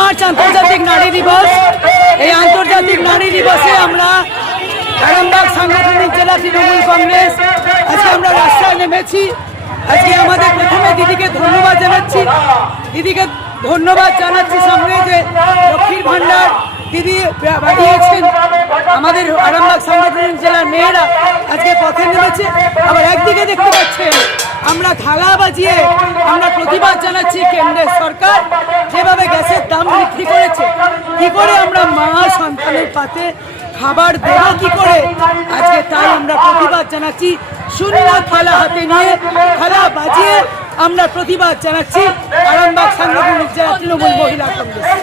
March আন্তর্জাতিক নারী দিবস। এই আন্তর্জাতিক নারী দিবসে আমরা আরামবাগ সাংগঠনিক জেলা তৃণমূল কংগ্রেস আজকে আমরা রাস্তায় নেমেছি। আজকে আমাদের প্রথমে দিদিকে ধন্যবাদ জানাচ্ছি। দিদিকে ধন্যবাদ জানাচ্ছি সামনে যে লক্ষ্মীর ভাণ্ডার দিদি বাড়িয়েছেন। আমাদের আরামবাগ সাংগঠনিক জেলার মেয়েরা আজকে পথে নেমেছে। আবার একদিকে দেখতে পাচ্ছেন আমরা থালা বাজিয়ে আমরা প্রতিবাদ জানাচ্ছি কেন্দ্রের সরকার যেভাবে গ্যাসের দাম বৃদ্ধি করেছে। কি করে আমরা মা সন্তানের পাতে খাবার দেব কি করে, আজকে তাই আমরা প্রতিবাদ জানাচ্ছি। শূন্য থালা হাতে নিয়ে থালা বাজিয়ে আমরা প্রতিবাদ জানাচ্ছি আরামবাগ সাংগঠনিক জেলা তৃণমূল মহিলা কংগ্রেস।